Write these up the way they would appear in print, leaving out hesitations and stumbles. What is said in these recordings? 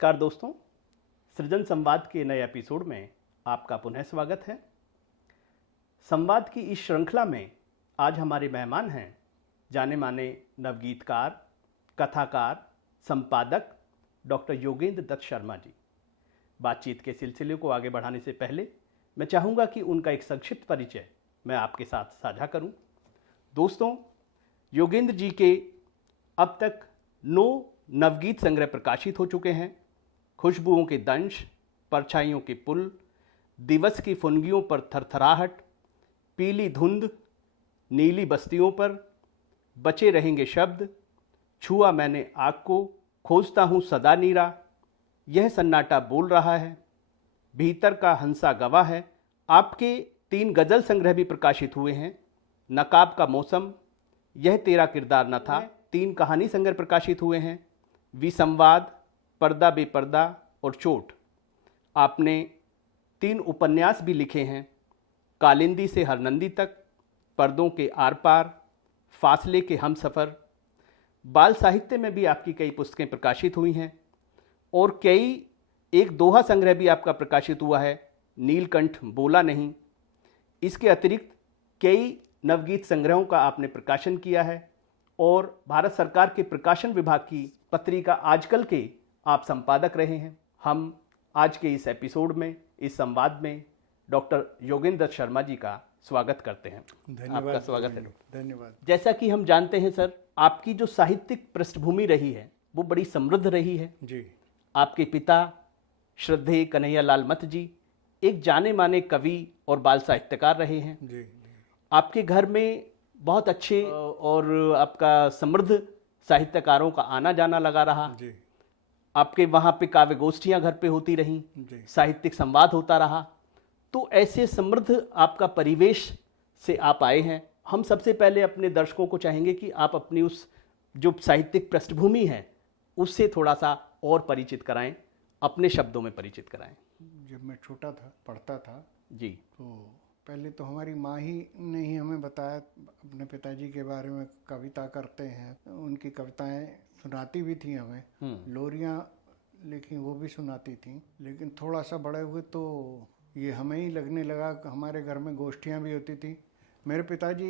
नमस्कार दोस्तों, सृजन संवाद के नए एपिसोड में आपका पुनः स्वागत है। संवाद की इस श्रृंखला में आज हमारे मेहमान हैं जाने माने नवगीतकार, कथाकार, संपादक डॉक्टर योगेंद्र दत्त शर्मा जी। बातचीत के सिलसिले को आगे बढ़ाने से पहले मैं चाहूँगा कि उनका एक संक्षिप्त परिचय मैं आपके साथ साझा करूँ। दोस्तों, योगेंद्र जी के अब तक 9 नवगीत संग्रह प्रकाशित हो चुके हैं। खुशबुओं के दंश, परछाइयों के पुल, दिवस की फुनगियों पर थरथराहट, पीली धुंध, नीली बस्तियों पर, बचे रहेंगे शब्द, छुआ मैंने आग को, खोजता हूँ सदा नीरा, यह सन्नाटा बोल रहा है, भीतर का हंसा गवाह है। आपके 3 गज़ल संग्रह भी प्रकाशित हुए हैं। नकाब का मौसम, यह तेरा किरदार न था। 3 कहानी संग्रह प्रकाशित हुए हैं। विसंवाद, पर्दा बेपर्दा और चोट। आपने 3 उपन्यास भी लिखे हैं। कालिंदी से हरनंदी तक, पर्दों के आर पार, फासले के हमसफ़र। बाल साहित्य में भी आपकी कई पुस्तकें प्रकाशित हुई हैं और एक दोहा संग्रह भी आपका प्रकाशित हुआ है, नीलकंठ बोला नहीं। इसके अतिरिक्त कई नवगीत संग्रहों का आपने प्रकाशन किया है और भारत सरकार के प्रकाशन विभाग की पत्रिका आजकल के आप संपादक रहे हैं। हम आज के इस एपिसोड में, इस संवाद में डॉक्टर योगेंद्र दत्त शर्मा जी का स्वागत करते हैं। धन्यवाद। आपका स्वागत है। धन्यवाद। जैसा कि हम जानते हैं सर, आपकी जो साहित्यिक पृष्ठभूमि रही है वो बड़ी समृद्ध रही है जी। आपके पिता श्रद्धेय कन्हैयालाल मत जी एक जाने माने कवि और बाल साहित्यकार रहे हैं। जी। आपके घर में बहुत अच्छे और आपका समृद्ध साहित्यकारों का आना जाना लगा रहा। जी। आपके वहाँ पे काव्य गोष्ठियाँ घर पे होती रहीं, जी। साहित्यिक संवाद होता रहा। तो ऐसे समृद्ध आपका परिवेश से आप आए हैं। हम सबसे पहले अपने दर्शकों को चाहेंगे कि आप अपनी उस जो साहित्यिक पृष्ठभूमि है उससे थोड़ा सा और परिचित कराएं, अपने शब्दों में परिचित कराएं। जब मैं छोटा था, पढ़ता था जी, तो पहले तो हमारी माँ ही ने ही हमें बताया अपने पिताजी के बारे में। कविता करते हैं, उनकी कविताएं सुनाती भी थी हमें। लोरियां लिखी वो भी सुनाती थी। लेकिन थोड़ा सा बड़े हुए तो ये हमें ही लगने लगा कि हमारे घर में गोष्ठियां भी होती थी। मेरे पिताजी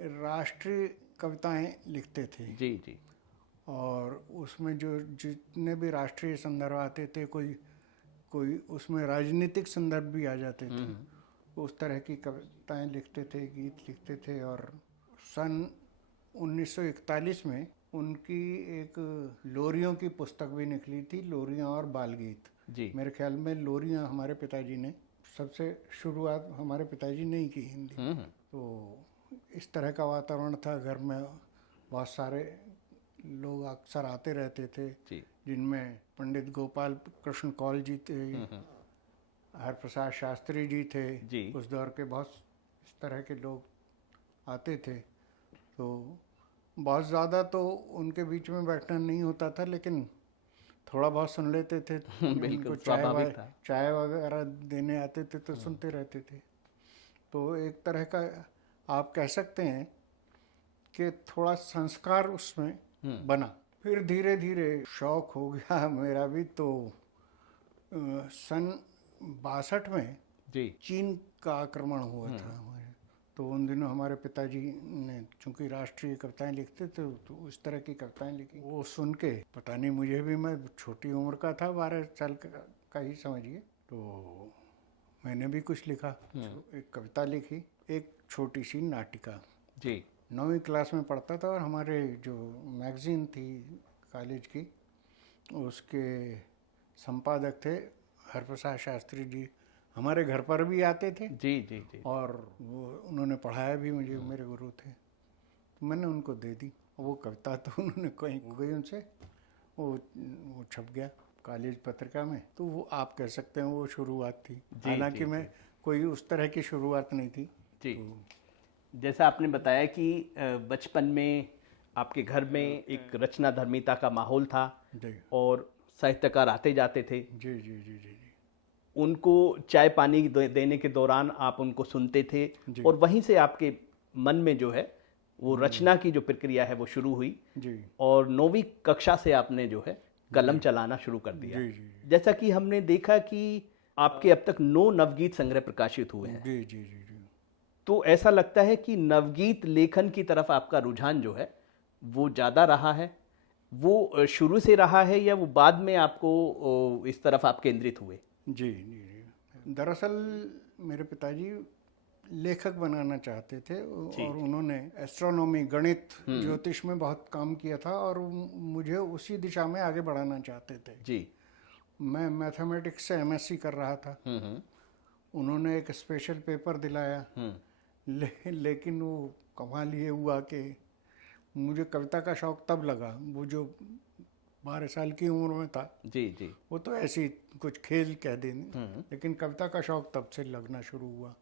राष्ट्रीय कविताएं लिखते थे। जी जी। और उसमें जो जितने भी राष्ट्रीय संदर्भ आते थे, कोई उसमें राजनीतिक संदर्भ भी आ जाते थे। उस तरह की कविताएं लिखते थे, गीत लिखते थे। और सन 1941 में उनकी एक लोरियों की पुस्तक भी निकली थी, लोरियां और बाल गीत। जी। मेरे ख्याल में लोरियां हमारे पिताजी ने सबसे शुरुआत हमारे पिताजी ने ही की हिंदी। तो इस तरह का वातावरण था घर में। बहुत सारे लोग अक्सर आते रहते थे, जिनमें पंडित गोपाल कृष्ण कौल जी थे, हरप्रसाद शास्त्री जी थे। उस दौर के बहुत इस तरह के लोग आते थे। तो बहुत ज़्यादा तो उनके बीच में बैठना नहीं होता था, लेकिन थोड़ा बहुत सुन लेते थे। बिल्कुल चाय चाय वगैरह देने आते थे तो सुनते रहते थे। तो एक तरह का आप कह सकते हैं कि थोड़ा संस्कार उसमें बना। फिर धीरे धीरे शौक हो गया मेरा भी। तो सन 62 में चीन का आक्रमण हुआ था हमारे। तो उन दिनों हमारे पिताजी ने चूंकि राष्ट्रीय कविताएं लिखते थे तो उस तरह की कविताएं लिखी। वो सुन के पता नहीं, मुझे भी, मैं छोटी उम्र का था, 12 साल का ही समझिए। तो मैंने भी कुछ लिखा। एक कविता लिखी, एक छोटी सी नाटिका। जी। 9वीं क्लास में पढ़ता था और हमारे जो मैगजीन थी कॉलेज की, उसके संपादक थे हरप्रसाद शास्त्री जी। हमारे घर पर भी आते थे। जी जी जी। और वो उन्होंने पढ़ाया भी मुझे, मेरे गुरु थे। तो मैंने उनको दे दी। वो कविता तो उन्होंने कहीं हो गई उनसे, वो छप गया कॉलेज पत्रिका में। तो वो आप कह सकते हैं वो शुरुआत थी। हालांकि मैं कोई उस तरह की शुरुआत नहीं थी। जी। जैसा आपने बताया कि बचपन में आपके घर में एक रचना धर्मिता का माहौल था और साहित्यकार आते जाते थे। जी जी जी जी। उनको चाय पानी देने के दौरान आप उनको सुनते थे और वहीं से आपके मन में जो है वो रचना की जो प्रक्रिया है वो शुरू हुई। जी। और 9वीं कक्षा से आपने जो है कलम चलाना शुरू कर दिया। जी जी जी जैसा कि हमने देखा कि आपके अब तक 9 नवगीत संग्रह प्रकाशित हुए हैं, जी जी जी जी तो ऐसा लगता है कि नवगीत लेखन की तरफ आपका रुझान जो है वो ज़्यादा रहा है, वो शुरू से रहा है या वो बाद में आपको इस तरफ आप केंद्रित हुए? जी जी जी। दरअसल मेरे पिताजी लेखक बनाना चाहते थे जी और उन्होंने एस्ट्रोनॉमी, गणित, ज्योतिष में बहुत काम किया था और मुझे उसी दिशा में आगे बढ़ाना चाहते थे। जी। मैं मैथमेटिक्स से एमएससी कर रहा था। उन्होंने एक स्पेशल पेपर दिलाया, लेकिन वो कमाल ये हुआ कि मुझे कविता का शौक तब लगा, वो जो 12 साल की उम्र में था। जी जी। वो तो ऐसी कुछ खेल कह दें, लेकिन कविता का शौक तब से लगना शुरू हुआ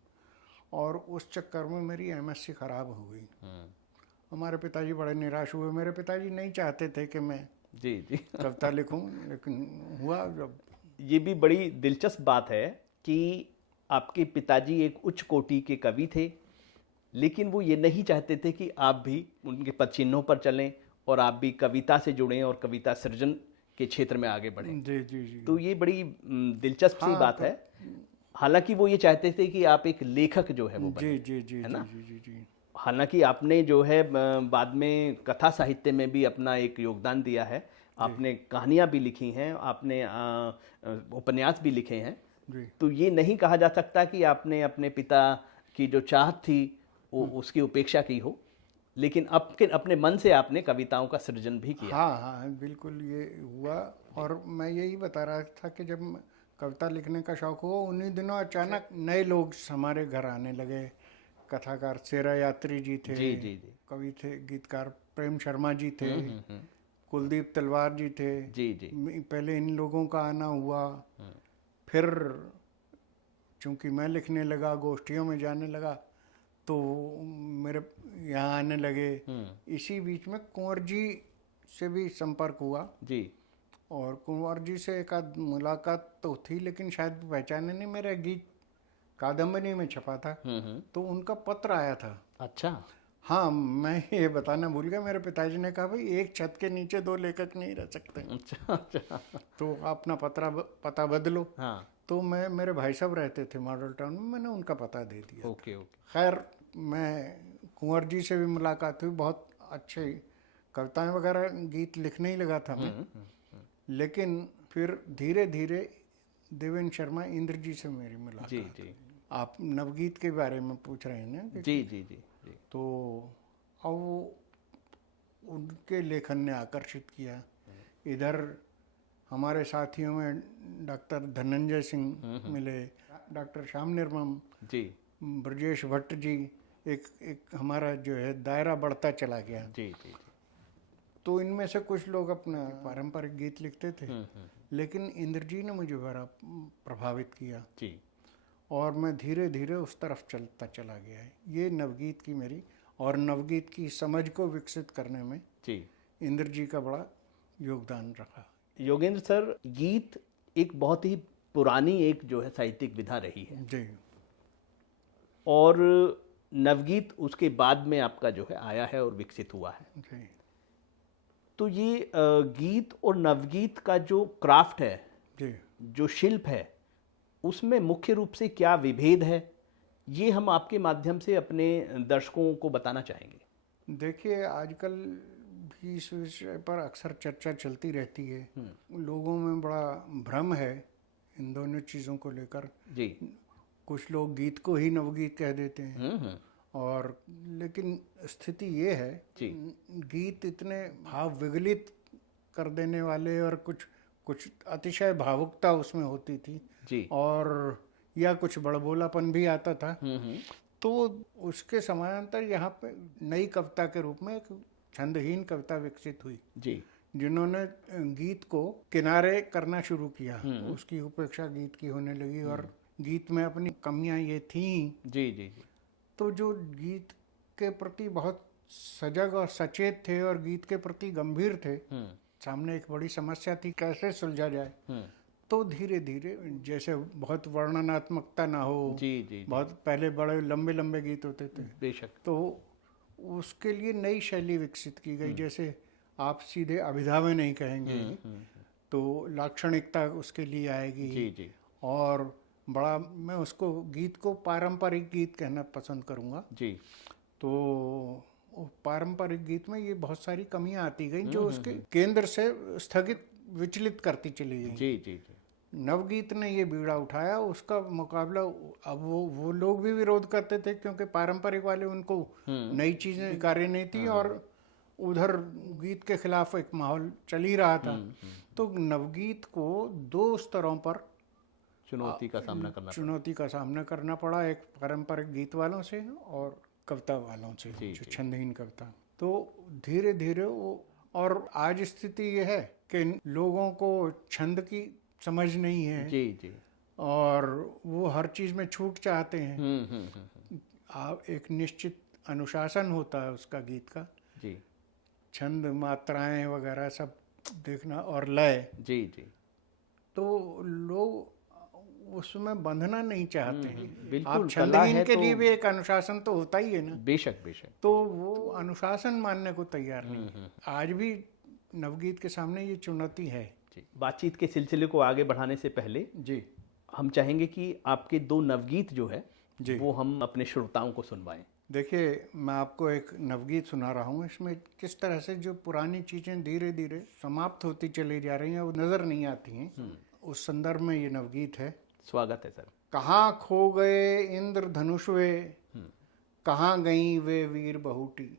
और उस चक्कर में मेरी एमएससी खराब हो गई। हमारे पिताजी बड़े निराश हुए। मेरे पिताजी नहीं चाहते थे कि मैं जी जी। कविता लिखूं, लेकिन हुआ जब। ये भी बड़ी दिलचस्प बात है कि आपके पिताजी एक उच्च कोटि के कवि थे, लेकिन वो ये नहीं चाहते थे कि आप भी उनके पदचिन्हों पर चलें और आप भी कविता से जुड़ें और कविता सृजन के क्षेत्र में आगे बढ़ें। जी जी जी। तो ये बड़ी दिलचस्प सी हाँ, बात है। हालांकि वो ये चाहते थे कि आप एक लेखक जो है वो बने, जी जी जी है जी ना? जी जी जी हालांकि आपने जो है बाद में कथा साहित्य में भी अपना एक योगदान दिया है। आपने कहानियाँ भी लिखी हैं, आपने उपन्यास भी लिखे हैं। जी। तो ये नहीं कहा जा सकता कि आपने अपने पिता की जो चाहत थी वो उसकी उपेक्षा की हो, लेकिन अपने मन से आपने कविताओं का सृजन भी किया। हाँ हाँ बिल्कुल ये हुआ। और मैं यही बता रहा था कि जब कविता लिखने का शौक हुआ, उन्हीं दिनों अचानक नए लोग हमारे घर आने लगे। कथाकार सेरा यात्री जी थे, जी जी जी कवि थे, गीतकार प्रेम शर्मा जी थे, कुलदीप तलवार जी थे। जी जी। पहले इन लोगों का आना हुआ, फिर चूंकि मैं लिखने लगा, गोष्ठियों में जाने लगा, तो मेरे यहाँ आने लगे। इसी बीच में कुंवर जी से भी संपर्क हुआ जी। और कुंवर जी से एक आध मुलाकात तो थी, लेकिन शायद पहचाने नहीं। मेरा गीत कादम्बरी में छपा था, तो उनका पत्र आया था। अच्छा। हाँ, मैं ये बताना भूल गया। मेरे पिताजी ने कहा भाई एक छत के नीचे 2 लेखक नहीं रह सकते, अच्छा अच्छा। तो अपना पता बदलो। हाँ। तो मेरे भाई साहब रहते थे मॉडल टाउन में, मैंने उनका पता दे दिया। Okay okay. खैर, मैं कुंवर जी से भी मुलाकात हुई, बहुत अच्छे कविताएं वगैरह गीत लिखने ही लगा था मैं। लेकिन फिर धीरे धीरे देवेंद्र शर्मा, इंद्र जी से मेरी मुलाकात। जी जी आप नवगीत के बारे में पूछ रहे हैं ना? जी जी जी जी। तो अब वो उनके लेखन ने आकर्षित किया। इधर हमारे साथियों में डॉक्टर धनंजय सिंह मिले, डॉक्टर श्याम निर्मम जी ब्रजेश भट्ट जी। एक हमारा जो है दायरा बढ़ता चला गया। जी जी। तो इनमें से कुछ लोग अपना पारंपरिक गीत लिखते थे, लेकिन इंद्र जी ने मुझे बड़ा प्रभावित किया जी। और मैं धीरे धीरे उस तरफ चलता चला गया है। ये नवगीत की मेरी और नवगीत की समझ को विकसित करने में जी इंद्र जी का बड़ा योगदान रहा। योगेंद्र सर, गीत एक बहुत ही पुरानी एक जो है साहित्यिक विधा रही है, जी और नवगीत उसके बाद में आपका जो है आया है और विकसित हुआ है। जी तो ये गीत और नवगीत का जो क्राफ्ट है, जी जो शिल्प है, उसमें मुख्य रूप से क्या विभेद है, ये हम आपके माध्यम से अपने दर्शकों को बताना चाहेंगे। देखिए, आजकल भी इस विषय पर अक्सर चर्चा चलती रहती है। लोगों में बड़ा भ्रम है इन दोनों चीज़ों को लेकर। जी। कुछ लोग गीत को ही नवगीत कह देते हैं, और लेकिन स्थिति ये है, गीत इतने भाव विगलित कर देने वाले और कुछ अतिशय भावुकता उसमें होती थी जी। और या कुछ बड़बोलापन भी आता था। तो उसके समानांतर यहाँ पे नई कविता के रूप में एक छंदहीन कविता विकसित हुई जी, जिन्होंने गीत को किनारे करना शुरू किया। उसकी उपेक्षा गीत की होने लगी और गीत में अपनी कमियां ये थीं। जी जी जी। तो जो गीत के प्रति बहुत सजग और सचेत थे और गीत के प्रति गंभीर थे, सामने एक बड़ी समस्या थी कैसे सुलझा जाए। तो धीरे धीरे, जैसे बहुत वर्णनात्मकता ना हो, जी जी, बहुत पहले बड़े लंबे लंबे गीत होते थे, बेशक, तो उसके लिए नई शैली विकसित की गई। जैसे आप सीधे अभिधा में नहीं कहेंगे, तो लाक्षणिकता उसके लिए आएगी। जी जी और बड़ा मैं उसको गीत को पारंपरिक गीत कहना पसंद करूँगा। जी। तो वो पारंपरिक गीत में ये बहुत सारी कमियां आती गई जो उसके केंद्र से स्थगित विचलित करती चली गई। जी जी जी। नवगीत ने ये बीड़ा उठाया, उसका मुकाबला अब वो लोग भी विरोध करते थे क्योंकि पारंपरिक वाले उनको नई चीजें स्वीकार्य नहीं थी और उधर गीत के खिलाफ एक माहौल चल ही रहा था। तो नवगीत को दो स्तरों पर चुनौती का सामना करना पड़ा, एक पारंपरिक गीत वालों से और कविता वालों से, जो छंदहीन कविता। तो धीरे धीरे वो, और आज स्थिति ये है कि लोगों को छंद की समझ नहीं है। जी जी। और वो हर चीज में छूट चाहते हैं। आप एक निश्चित अनुशासन होता है उसका गीत का जी, छंद मात्राएं वगैरह सब देखना और लय। जी जी। तो लोग उसमें बंधना नहीं चाहते हैं। बिल्कुल, आप छंदहीन के लिए भी एक अनुशासन तो होता ही है ना। बेशक बेशक। तो वो अनुशासन मानने को तैयार नहीं है। आज भी नवगीत के सामने ये चुनौती है। जी। बातचीत के सिलसिले को आगे बढ़ाने से पहले जी हम चाहेंगे कि आपके दो नवगीत जो है जी वो हम अपने श्रोताओं को सुनवाएं। देखिए, मैं आपको एक नवगीत सुना रहा हूँ। इसमें किस तरह से जो पुरानी चीजें धीरे धीरे समाप्त होती चली जा रही हैं, वो नजर नहीं आती हैं। उस संदर्भ में ये नवगीत है। स्वागत है सर। कहाँ खो गए इंद्रधनुष वे, कहाँ गई वे वीर बहुटी।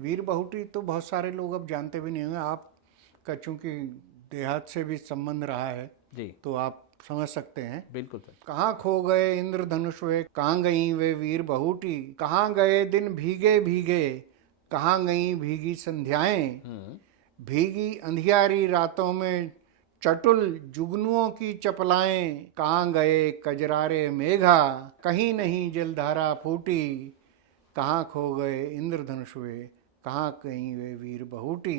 वीर बहुटी तो बहुत सारे लोग अब जानते भी नहीं होंगे। आपका चूंकि देहात से भी संबंध रहा है जी, तो आप समझ सकते हैं। बिल्कुल सर। कहाँ खो गए इंद्रधनुष वे, कहाँ गई वे वीर बहुटी। कहाँ गए दिन भीगे भीगे, कहाँ गई भीगी संध्याएं। भीगी अंधियारी रातों में चटुल जुगनुओं की चपलाएं। कहाँ गए कजरारे मेघा, कहीं नहीं जलधारा फूटी। कहाँ खो गए इंद्रधनुष वे, कहाँ गई वे वीर बहुटी।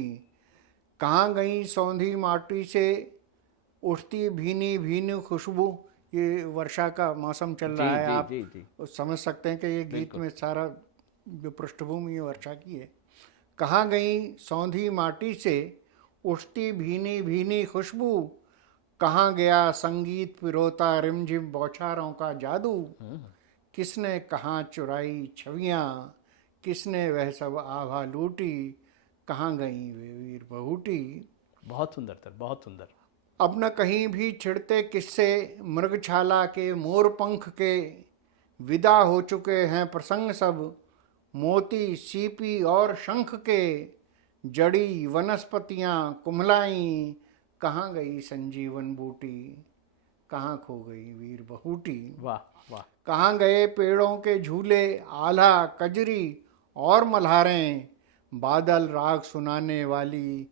कहाँ गई सौंधी माटी से उठती भीनी भीनी खुशबू। ये वर्षा का मौसम चल रहा है। आप समझ सकते हैं कि ये गीत में सारा जो पृष्ठभूमि है वर्षा की है। कहाँ गई सौंधी माटी से उठती भीनी भीनी खुशबू। कहाँ गया संगीत पिरोता रिमझिम बौछारों का जादू। किसने कहाँ चुराई छवियाँ, किसने वह सब आभा लूटी। कहाँ गई वे वीर बहुटी। बहुत सुंदर सर, बहुत सुंदर। अब न कहीं भी छिड़ते किस्से मृगछाला के मोर पंख के। विदा हो चुके हैं प्रसंग सब, मोती सीपी और शंख के। जड़ी वनस्पतियां कुम्हलाई, कहाँ गई संजीवन बूटी। कहाँ खो गई वीर बहुटी। वाह वाह। कहाँ गए पेड़ों के झूले, आल्हा कजरी और मल्हारें। बादल राग सुनाने वाली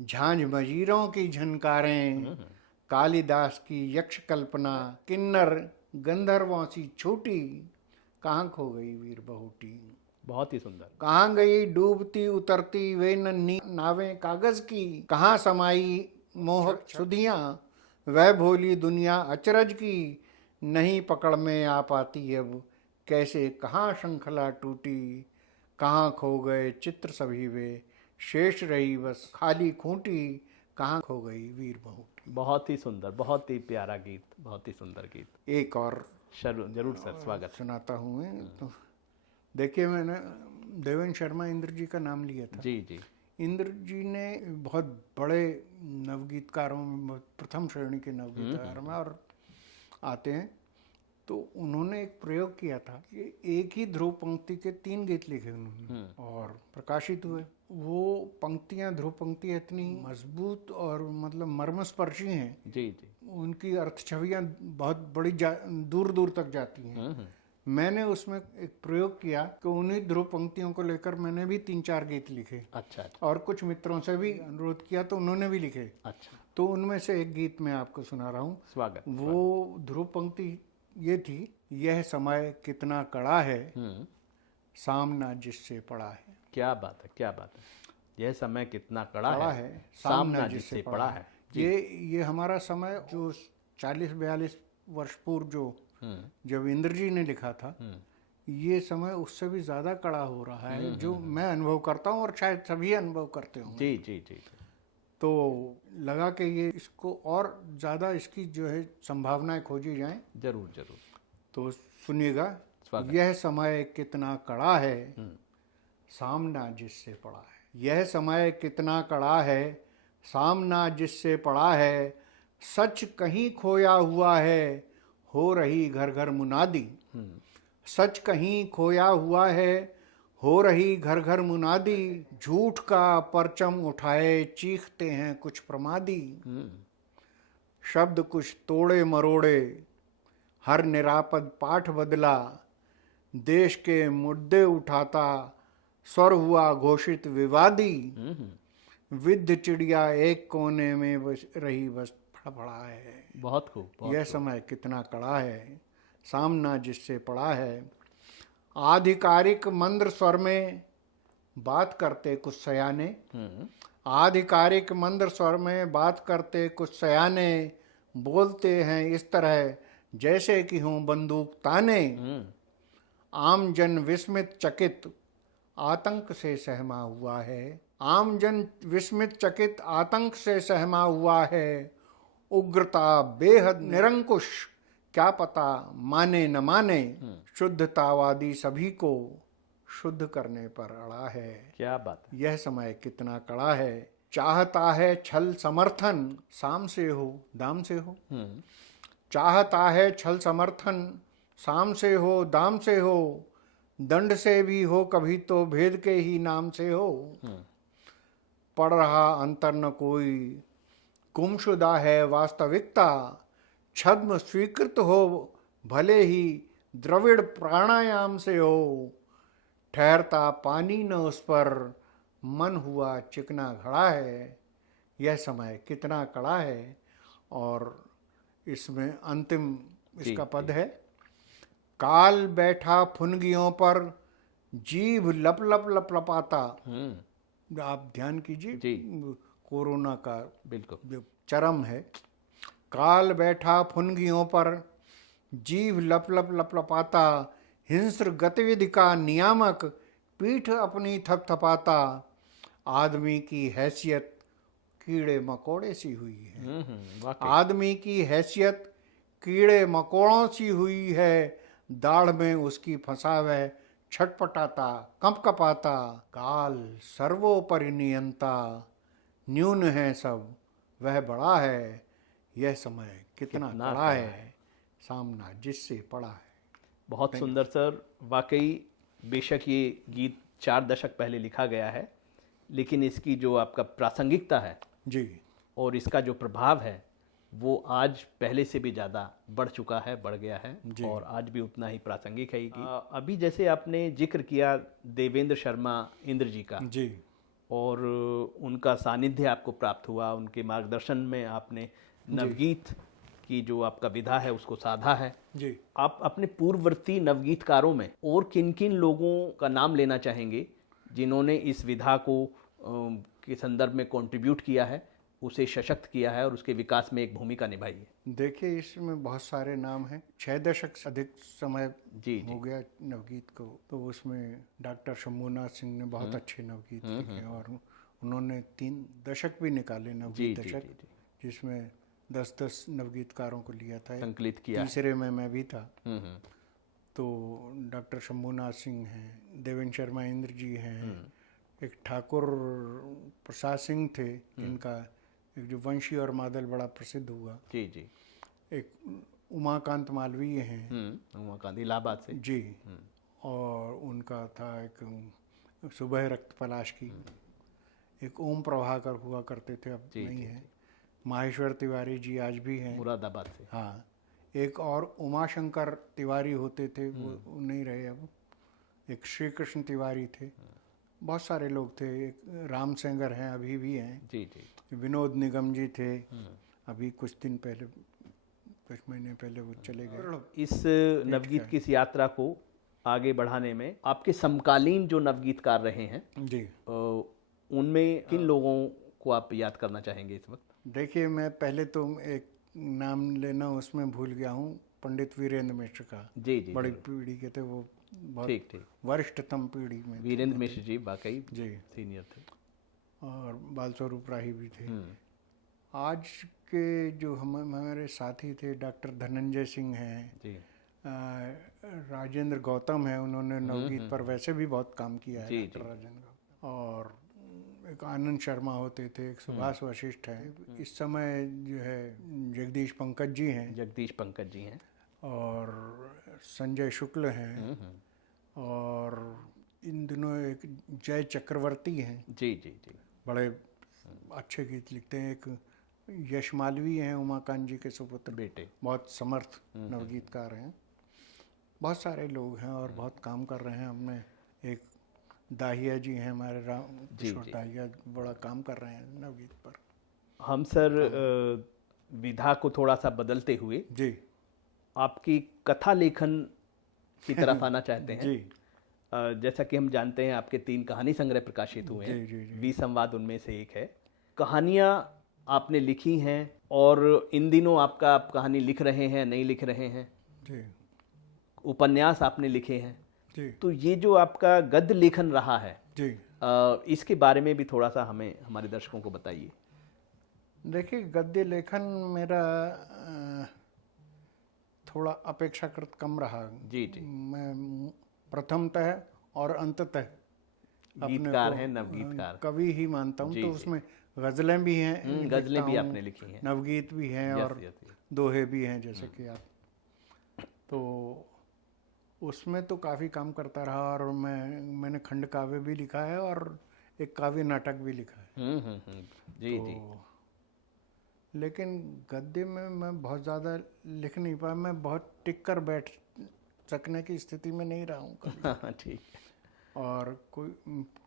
झांझ मजीरों की झनकारें। कालिदास की यक्ष कल्पना, किन्नर गंधर्वों सी छूटी। कहाँ खो गई वीर बहुटी। बहुत ही सुंदर। कहाँ गई डूबती उतरती वे नन्ही नावें कागज की। कहाँ समाई मोहक सुधियां, वह भोली दुनिया अचरज की। नहीं पकड़ में आ पाती अब, कैसे कहाँ श्रृंखला टूटी। कहाँ खो गए चित्र सभी वे, शेष रही बस खाली खूंटी। कहाँ खो गई वीर बहुटी। बहुत ही सुंदर, बहुत ही प्यारा गीत, बहुत ही सुंदर गीत। एक और जरूर सर, स्वागत सुनाता हूँ मैं। तो देखिए, मैंने देवेंद्र शर्मा इंद्र जी का नाम लिया था। जी जी। इंद्र जी ने बहुत बड़े नवगीतकारों में, प्रथम श्रेणी के नवगीतकारों में और आते हैं। तो उन्होंने एक प्रयोग किया था कि एक ही ध्रुव पंक्ति के 3 गीत लिखे उन्होंने और प्रकाशित हुए। वो पंक्तियां, ध्रुव पंक्तियां इतनी मजबूत और मतलब मर्मस्पर्शी हैं। जी जी। उनकी अर्थ छवियां बहुत बड़ी दूर दूर तक जाती हैं। मैंने उसमें एक प्रयोग किया कि उन्हीं ध्रुव पंक्तियों को लेकर मैंने भी 3-4 गीत लिखे। अच्छा। और कुछ मित्रों से भी अनुरोध किया तो उन्होंने भी लिखे। अच्छा। तो उनमें से एक गीत मैं आपको सुना रहा हूँ। स्वागत। वो ध्रुव पंक्ति ये थी, यह समय कितना कड़ा है, सामना जिससे पड़ा है। क्या बात है, क्या बात है। यह समय कितना कड़ा है, सामना जिससे पड़ा है। ये हमारा समय जो 40-42 वर्ष पूर्व जो जब इंद्र जी ने लिखा था, ये समय उससे भी ज्यादा कड़ा हो रहा है, जो मैं अनुभव करता हूँ और शायद सभी अनुभव करते होंगे। जी जी जी। तो लगा कि ये इसको और ज़्यादा इसकी जो है संभावनाएं खोजी जाएं। जरूर जरूर। तो सुनिएगा, स्वागत। यह समय कितना कड़ा है, सामना जिससे पड़ा है। यह समय कितना कड़ा है, सामना जिससे पड़ा है, सच कहीं खोया हुआ है, हो रही घर घर मुनादी। सच कहीं खोया हुआ है, हो रही घर घर मुनादी। झूठ का परचम उठाए चीखते हैं कुछ प्रमादी। शब्द कुछ तोड़े मरोड़े, हर निरापद पाठ बदला। देश के मुद्दे उठाता, स्वर हुआ घोषित विवादी। विद्ध चिड़िया एक कोने में बस रही, बस फड़फड़ा है। बहुत खूब। यह समय कितना कड़ा है, सामना जिससे पड़ा है। आधिकारिक मंद्र स्वर में बात करते कुछ सयाने। आधिकारिक मंद्र स्वर में बात करते कुछ सयाने। बोलते हैं इस तरह जैसे कि हों बंदूक ताने। आम जन विस्मित चकित आतंक से सहमा हुआ है। आम जन विस्मित चकित आतंक से सहमा हुआ है। उग्रता बेहद निरंकुश, क्या पता माने न माने। शुद्धतावादी सभी को शुद्ध करने पर अड़ा है। क्या बात है। यह समय कितना कड़ा है, चाहता है छल समर्थन, साम से हो दाम से हो। चाहता है छल समर्थन, साम से हो दाम से हो। दंड से भी हो कभी तो भेद के ही नाम से हो। पड़ रहा अंतर न कोई, गुमशुदा है वास्तविकता। छद्म स्वीकृत हो भले ही द्रविड़ प्राणायाम से हो। ठहरता पानी न उस पर, मन हुआ चिकना घड़ा है। यह समय कितना कड़ा है। और इसमें अंतिम इसका पद है, काल बैठा फुनगियों पर, जीभ लप लप लप लपाता। आप ध्यान कीजिए, कोरोना का बिल्कुल चरम है। काल बैठा फुनगियों पर, जीभ लप लप लप लपाता। हिंस्र गतिविधि का नियामक, पीठ अपनी थपथपाता। आदमी की हैसियत कीड़े मकोड़े सी हुई है। आदमी की हैसियत कीड़े मकोड़ों सी हुई है। दाढ़ में उसकी फंसा वह छटपटाता कंपकपाता। काल सर्वोपरि नियंता, न्यून है सब वह बड़ा है। यह समय कितना कड़ा है, सामना जिससे पड़ा है। बहुत सुंदर सर। वाकई बेशक ये गीत 4 दशक पहले लिखा गया है, लेकिन इसकी जो आपका प्रासंगिकता है जी, और इसका जो प्रभाव है वो आज पहले से भी ज़्यादा बढ़ चुका है, बढ़ गया है और आज भी उतना ही प्रासंगिक है ये गीत। अभी जैसे आपने जिक्र किया देवेंद्र शर्मा इंद्र जी का जी, और उनका सानिध्य आपको प्राप्त हुआ, उनके मार्गदर्शन में आपने नवगीत की जो आपका विधा है उसको साधा है जी। आप अपने पूर्ववर्ती नवगीतकारों में और किन किन लोगों का नाम लेना चाहेंगे जिन्होंने इस विधा को के संदर्भ में कंट्रीब्यूट किया है, उसे सशक्त किया है और उसके विकास में एक भूमिका निभाई है? देखिए, इसमें बहुत सारे नाम हैं। 6 दशक से अधिक समय हो गया नवगीत को, तो उसमें डॉक्टर शंभूनाथ सिंह ने बहुत अच्छे नवगीत लिखे और उन्होंने 3 दशक भी निकाले, नवगीत दशक, जिसमें 10-10 नवगीतकारों को लिया था, संकलित किया। तीसरे में मैं भी था। तो डॉक्टर शंभूनाथ सिंह हैं, देवेंद्र शर्मा इंद्र जी हैं, एक ठाकुर प्रसाद सिंह थे जिनका एक जो वंशी और मादल बड़ा प्रसिद्ध हुआ। जी जी। एक उमाकांत मालवीय हैं, उमाकांत इलाहाबाद से। जी। और उनका था एक सुबह रक्त पलाश की। एक ओम प्रभाकर हुआ करते थे, अब नहीं है। माहेश्वर तिवारी जी आज भी हैं, मुरादाबाद से। हाँ। एक और उमाशंकर तिवारी होते थे, वो नहीं रहे अब। एक श्री कृष्ण तिवारी थे, बहुत सारे लोग थे। एक राम सेंगर हैं, अभी भी हैं। जी जी। विनोद निगम जी थे, अभी कुछ दिन पहले, कुछ महीने पहले वो चले गए। इस नवगीत की इस यात्रा को आगे बढ़ाने में आपके समकालीन जो नवगीतकार रहे हैं जी, उनमें किन लोगों को आप याद करना चाहेंगे इस वक्त? देखिए, मैं पहले तो एक नाम लेना उसमें भूल गया हूँ, पंडित वीरेंद्र मिश्र का। जी जी। बड़ी पीढ़ी के थे वो, बहुत ठीक ठीक। वरिष्ठतम पीढ़ी में। वीरेंद्र मिश्र जी वाकई जी सीनियर थे। और बाल स्वरूप राही भी थे। आज के जो हमारे साथी थे, डॉक्टर धनंजय सिंह हैं जी, राजेंद्र गौतम है, उन्होंने नवगीत पर वैसे भी बहुत काम किया है, जी, डॉक्टर जी। राजेंद्र गौतम। और एक आनंद शर्मा होते थे, एक सुभाष वशिष्ठ है, इस समय जो है जगदीश पंकज जी हैं, जगदीश पंकज जी हैं, और संजय शुक्ल हैं, और इन दिनों एक जय चक्रवर्ती हैं, जी जी जी, बड़े अच्छे गीत लिखते हैं। एक यश मालवी हैं, उमाकांत जी के सुपुत्र, बेटे, बहुत समर्थ नवगीतकार हैं। बहुत सारे लोग हैं और बहुत काम कर रहे हैं। हमने एक दाहिया जी हैं हमारे, राम किशोर दाहिया, बड़ा काम कर रहे हैं नवगीत पर। हम सर विधा को थोड़ा सा बदलते हुए जी आपकी कथा लेखन की तरफ आना चाहते हैं। जी जैसा कि हम जानते हैं आपके 3 कहानी संग्रह प्रकाशित हुए हैं, जी जी जी 20 संवाद उनमें से एक है। कहानियाँ आपने लिखी हैं और इन दिनों आपका आप कहानी लिख रहे हैं, नहीं लिख रहे हैं, जी उपन्यास आपने लिखे हैं, जी तो ये जो आपका गद्य लेखन रहा है जी। इसके बारे में भी थोड़ा सा हमें, हमारे दर्शकों को बताइए। देखिए, गद्य लेखन मेरा थोड़ा अपेक्षाकृत कम रहा। जी जी, मैं प्रथमतः और अंततः अपने गीतकार को हैं, नवगीतकार। कवि ही मानता हूँ। जी, तो जी। उसमें गज़लें भी हैं, गज़लें भी लिखता हूँ, आपने लिखी हैं। नवगीत भी हैं, यस, और यस, यस। दोहे भी हैं, जैसे कि आप। तो उसमें तो काफ़ी काम करता रहा, और मैंने खंड काव्य भी लिखा है और एक काव्य नाटक भी लिखा है। जी तो जी, लेकिन गद्य में मैं बहुत ज़्यादा लिख नहीं पाया। मैं बहुत टिक कर बैठ सकने की स्थिति में नहीं रहा हूँ कभी। ठीक। और कोई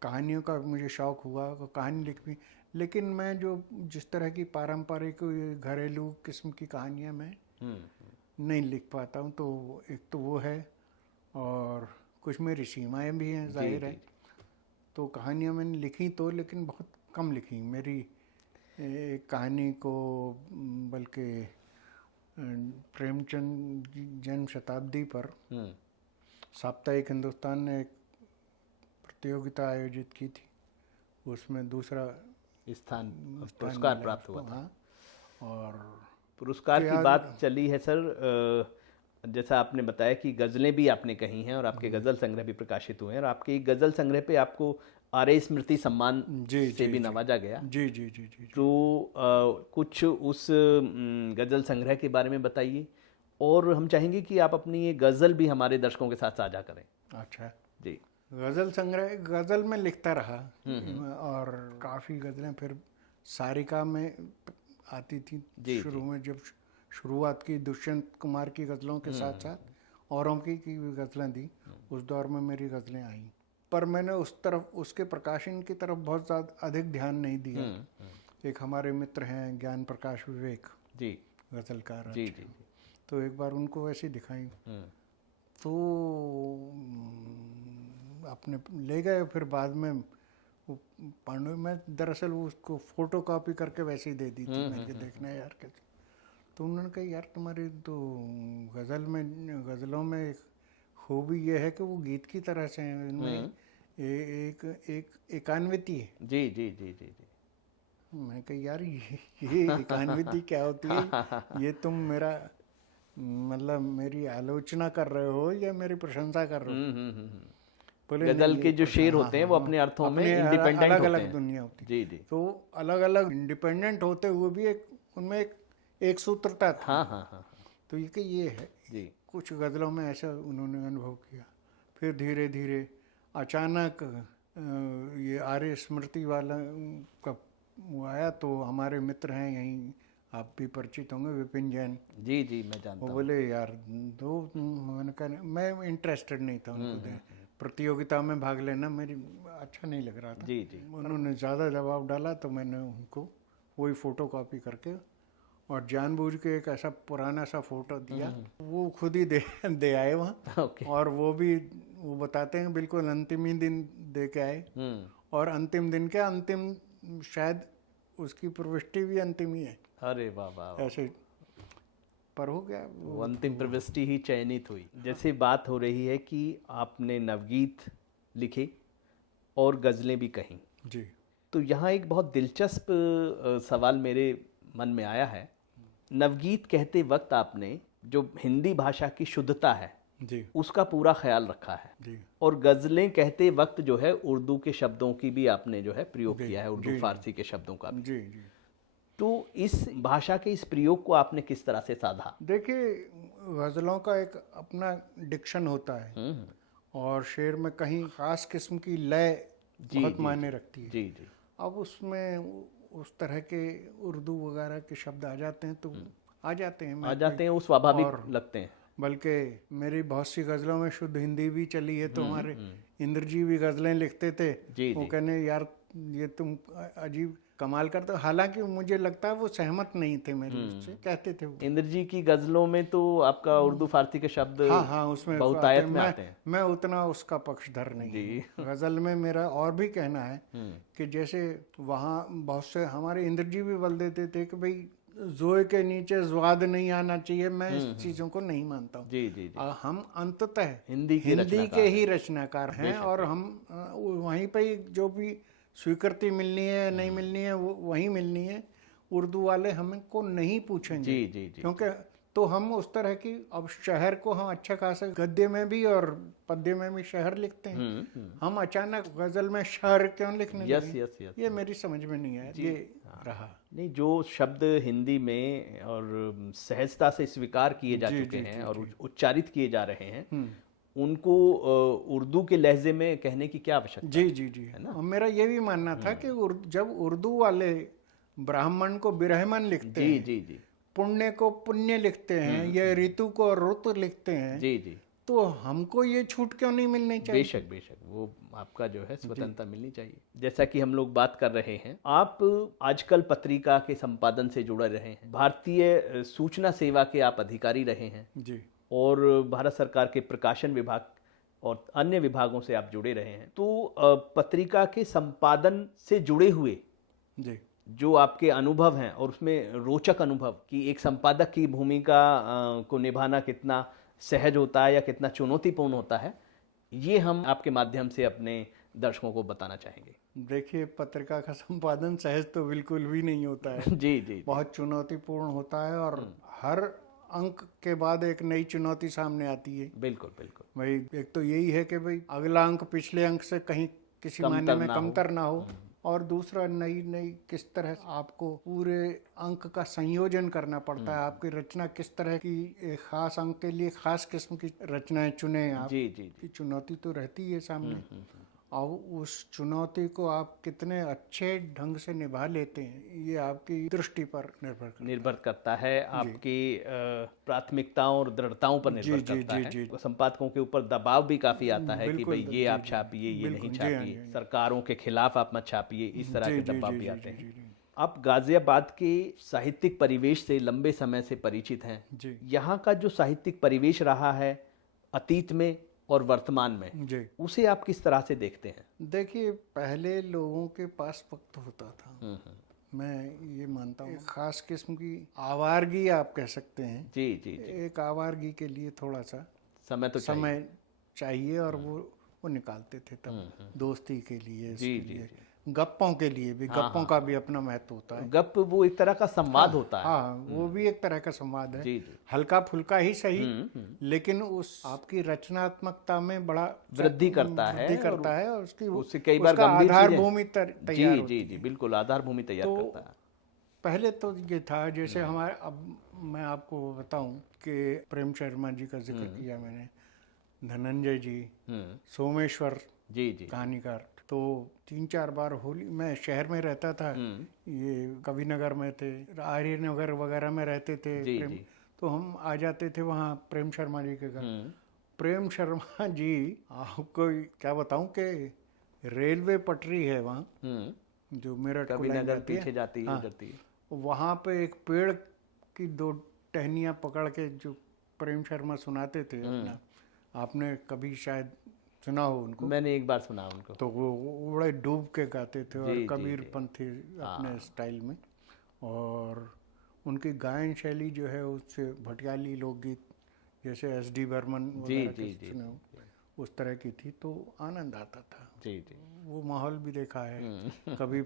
कहानियों का मुझे शौक़ हुआ तो कहानी लिख भी, लेकिन मैं जो जिस तरह की पारंपरिक घरेलू किस्म की कहानियाँ मैं नहीं लिख पाता हूँ। तो एक तो वो है, और कुछ मेरी सीमाएँ भी हैं, जाहिर है। तो कहानियाँ मैंने लिखी तो, लेकिन बहुत कम लिखी। मेरी एक कहानी को बल्कि प्रेमचंद जन्म शताब्दी पर साप्ताहिक हिंदुस्तान ने एक प्रतियोगिता आयोजित की थी, उसमें दूसरा स्थान पुरस्कार प्राप्त हुआ था। हाँ, और पुरस्कार की बात चली है सर, जैसा आपने बताया कि गज़लें भी आपने कही हैं और आपके गज़ल संग्रह भी प्रकाशित हुए हैं, और आपके एक गज़ल संग्रह पे आपको आर्य स्मृति सम्मान से भी नवाजा गया। जी जी जी जी। तो कुछ उस गज़ल संग्रह के बारे में बताइए, और हम चाहेंगे कि आप अपनी ये गज़ल भी हमारे दर्शकों के साथ साझा करें। अच्छा जी। गज़ल संग्रह, गज़ल में लिखता रहा, और काफ़ी गज़लें फिर सारिका में आती थी। शुरू में जब शुरुआत की, दुष्यंत कुमार की गज़लों के साथ साथ औरों की भी गज़लें दी। उस दौर में मेरी गज़लें आईं, पर मैंने उस तरफ, उसके प्रकाशन की तरफ बहुत ज़्यादा अधिक ध्यान नहीं दिया। एक हमारे मित्र हैं ज्ञान प्रकाश विवेक जी, गज़लकार, जी जी, तो एक बार उनको वैसे दिखाई, तो अपने ले गए। फिर बाद में पांडु में दरअसल उसको फोटो कॉपी करके वैसे ही दे दी थी। मैंने देखना है यार कैसे। तो उन्होंने कहा, यार तुम्हारी तो गज़लों में खूबी ये है कि वो गीत की तरह से हैं, इनमें एक एकान्विति है। जी जी जी जी जी। मैं कहा, यार ये एकान्विति क्या होती है? ये तुम मेरा मतलब मेरी आलोचना कर रहे हो या मेरी प्रशंसा कर रहे हो? बोले गज़ल के जो शेर होते हैं वो अपने अर्थों में इंडिपेंडेंट अलग होते अलग हैं। दुनिया होती है। जी जी। तो अलग अलग इंडिपेंडेंट होते हुए भी उनमें एक सूत्रता थी। हाँ हाँ हाँ। तो ये है जी। कुछ गज़लों में ऐसा उन्होंने अनुभव किया। फिर धीरे धीरे अचानक ये आर्य स्मृति वाला का वो आया। तो हमारे मित्र हैं यहीं, आप भी परिचित होंगे, विपिन जैन। जी जी, मैं जानता हूँ। वो बोले, यार दो। मैंने कहा, मैं इंटरेस्टेड नहीं था उनको प्रतियोगिता में भाग लेना, मेरी अच्छा नहीं लग रहा था। जी जी। उन्होंने ज़्यादा दबाव डाला, तो मैंने उनको वही फ़ोटो कॉपी करके और जानबूझ के एक ऐसा पुराना सा फोटो दिया। वो खुद ही दे आए वहाँ। और वो बताते हैं बिल्कुल अंतिम ही दिन दे के आए, और अंतिम दिन के अंतिम, शायद उसकी प्रविष्टि भी अंतिम ही है। अरे वाह वाह, ऐसे पर हो गया, वो अंतिम प्रविष्टि ही चयनित हुई। जैसे बात हो रही है कि आपने नवगीत लिखे और गज़लें भी कहीं। जी। तो यहाँ एक बहुत दिलचस्प सवाल मेरे मन में आया है। नवगीत कहते वक्त आपने जो हिंदी भाषा की शुद्धता है जी उसका पूरा ख्याल रखा है, जी और गज़लें कहते वक्त जो है उर्दू के शब्दों की भी आपने जो है प्रयोग जी किया है, उर्दू जी फारसी के शब्दों का भी। जी जी। तो इस भाषा के इस प्रयोग को आपने किस तरह से साधा? देखिए, गज़लों का एक अपना डिक्शन होता है, और शेर में कहीं ख़ास किस्म की लय जी बहुत जी मायने जी रखती है। जी जी अब उसमें उस तरह के उर्दू वगैरह के शब्द आ जाते हैं तो आ जाते हैं। आ मैं जाते हैं, वो स्वाभाविक और लगते हैं। बल्कि मेरी बहुत सी गज़लों में शुद्ध हिंदी भी चली है, तो हमारे इंद्र जी भी गज़लें लिखते थे। जी वो जी कहने, यार ये तुम अजीब कमाल करते हो। हालांकि मुझे लगता है वो सहमत नहीं थे मेरी उससे, कहते थे वो। इंद्र जी की गज़लों में तो आपका उर्दू फारसी के शब्द हाँ हाँ, उसमें आते बहुतायत हैं। में आते हैं। मैं उतना उसका पक्षधर नहीं जी हूँ। गज़ल में मेरा और भी कहना है कि जैसे वहाँ बहुत से हमारे इंद्र जी भी बोल देते थे कि भाई जोए के नीचे स्वाद नहीं आना चाहिए। मैं इस चीज़ों को नहीं मानता हूँ। जी जी जी हम अंततः हिंदी के हिंदी रचनाकार के ही रचनाकार हैं, और हम वहीं पे ही जो भी स्वीकृति मिलनी है नहीं मिलनी है वो वहीं मिलनी है। उर्दू वाले हमको नहीं पूछेंगे, जी जी जी क्योंकि तो हम उस तरह की, अब शहर को हम अच्छा खासा गद्य में भी और पद्य में भी शहर लिखते हैं। हम अचानक गजल में शहर क्यों लिखने यस लगे? Yes yes. ये मेरी समझ में नहीं आया। ये रहा। नहीं, जो शब्द हिंदी में और सहजता से स्वीकार किए जा जी, चुके जी, हैं जी, और जी। उच्चारित किए जा रहे हैं, उनको उर्दू के लहजे में कहने की क्या आवश्यकता जी है? जी जी। और मेरा ये भी मानना था कि जब उर्दू वाले ब्राह्मण को ब्राह्मण लिखते जी हैं, जी जी पुण्य को पुण्य लिखते हैं, ये ऋतु को ऋतु लिखते हैं, जी जी, तो हमको ये छूट क्यों नहीं मिलनी चाहिए? बेशक बेशक, वो आपका जो है स्वतंत्रता मिलनी चाहिए। जैसा कि हम लोग बात कर रहे हैं, आप आजकल पत्रिका के संपादन से जुड़े रहे हैं, भारतीय सूचना सेवा के आप अधिकारी रहे हैं, जी और भारत सरकार के प्रकाशन विभाग और अन्य विभागों से आप जुड़े रहे हैं। तो पत्रिका के संपादन से जुड़े हुए जी जो आपके अनुभव हैं, और उसमें रोचक अनुभव कि एक संपादक की भूमिका को निभाना कितना सहज होता है या कितना चुनौतीपूर्ण होता है, ये हम आपके माध्यम से अपने दर्शकों को बताना चाहेंगे। देखिए, पत्रिका का संपादन सहज तो बिल्कुल भी नहीं होता है। जी जी बहुत चुनौतीपूर्ण होता है, और हर अंक के बाद एक नई चुनौती सामने आती है। बिल्कुल बिल्कुल। भाई, एक तो यही है कि भाई अगला अंक पिछले अंक से कहीं किसी मायने में कमतर ना हो, और दूसरा नई नई किस तरह आपको पूरे अंक का संयोजन करना पड़ता है। आपकी रचना किस तरह की, एक खास अंक के लिए खास किस्म की रचनाएं चुने आप। जी जी की चुनौती तो रहती है सामने, और उस चुनौती को आप कितने अच्छे ढंग से निभा लेते हैं, ये आपकी दृष्टि पर निर्भर करता है, आपकी प्राथमिकताओं और दृढ़ताओं पर निर्भर करता है। संपादकों के ऊपर दबाव भी काफी आता है कि भाई ये आप छापिए, ये नहीं छापिए, सरकारों के खिलाफ आप मत छापिए, इस तरह के दबाव भी आते हैं। आप गाजियाबाद के साहित्यिक परिवेश से लंबे समय से परिचित हैं। यहाँ का जो साहित्यिक परिवेश रहा है अतीत में और वर्तमान में, जी, उसे आप किस तरह से देखते हैं? देखिए, पहले लोगों के पास वक्त होता था। मैं ये मानता हूँ, खास किस्म की आवारगी आप कह सकते हैं। जी जी जी। एक आवारगी के लिए थोड़ा सा समय तो समय चाहिए, और वो निकालते थे तब, दोस्ती के लिए, जी जी जी। गप्पों के लिए भी। गप्पों का भी अपना महत्व होता है। गप वो एक तरह का संवाद होता है। हाँ, वो भी एक तरह का संवाद है। जी जी। हल्का फुल्का ही सही, लेकिन उस आपकी रचनात्मक में बड़ा वृद्धि करता है, और उससे कई बार गंभीर आधार चीजें भूमि तैयार होती जी जी जी, बिल्कुल आधार भूमि तैयार करता है। पहले तो ये था, जैसे हमारे, अब मैं आपको बताऊं कि प्रेम शर्मा जी का जिक्र किया मैंने, धनंजय जी, सोमेश्वर जी जी, कहानीकार, तो 3-4 बार होली, मैं शहर में रहता था, ये कवि नगर में थे, आर्य नगर वगैरह में रहते थे प्रेम, तो हम आ जाते थे वहाँ प्रेम शर्मा जी के घर। प्रेम शर्मा जी, आपको क्या बताऊं कि रेलवे पटरी है वहाँ, जो मेरठ कवि नगर पीछे जाती है, वहाँ पे एक पेड़ की 2 टहनियाँ पकड़ के जो प्रेम शर्मा सुनाते थे अपना, आपने कभी शायद सुना हो उनको। मैंने एक बार सुना उनको। तो वो बड़े डूब के गाते थे, और कबीर पंथी अपने स्टाइल में, और उनकी गायन शैली जो है उससे भटियाली लोकगीत जैसे एस डी बर्मन वगैरह के सुने हो, उस तरह की थी, तो आनंद आता था। जी जी। वो माहौल भी देखा है। कभी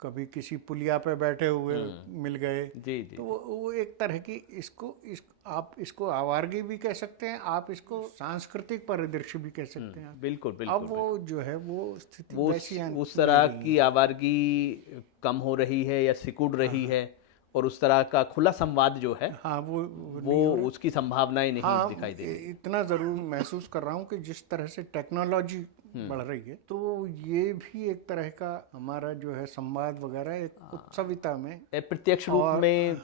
कभी किसी पुलिया पे बैठे हुए मिल गए, जी जी। तो वो एक तरह की आप इसको आवारगी भी कह सकते हैं, आप इसको सांस्कृतिक परिदृश्य भी कह सकते हैं। बिल्कुल अब बिल्कुल। वो जो है वो स्थिति वो वैसी उस तरह की आवारगी कम हो रही है या सिकुड़ रही है, और उस तरह का खुला संवाद जो है हाँ वो नहीं हो रहा। उसकी संभावनाएं नहीं हाँ, दिखाई दे रही। इतना जरूर महसूस कर रहा हूँ कि जिस तरह से टेक्नोलॉजी बढ़ रही है, तो ये भी एक तरह का हमारा जो है संवाद वगैरह एक उत्सविता में प्रत्यक्ष रूप में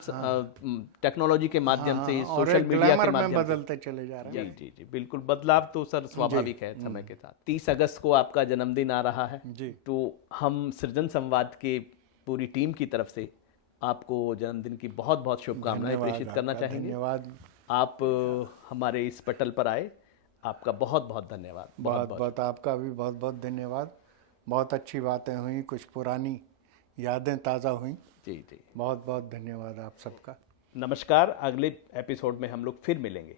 टेक्नोलॉजी के माध्यम से, और सोशल एक मीडिया के ग्लैमर में माध्यम से बदलते चले जा रहे जी हैं। जी जी बिल्कुल। बदलाव तो सर स्वाभाविक है समय के साथ। 30 अगस्त को आपका जन्मदिन आ रहा है जी। तो हम सृजन संवाद के पूरी टीम की तरफ से आपको जन्मदिन की बहुत बहुत शुभकामनाएं प्रेषित करना चाहेंगे। धन्यवाद। आप हमारे इस पटल पर आए, आपका बहुत बहुत धन्यवाद। बहुत बहुत आपका भी बहुत बहुत धन्यवाद। बहुत अच्छी बातें हुई, कुछ पुरानी यादें ताज़ा हुई। जी जी, बहुत बहुत धन्यवाद आप सबका। नमस्कार। अगले एपिसोड में हम लोग फिर मिलेंगे।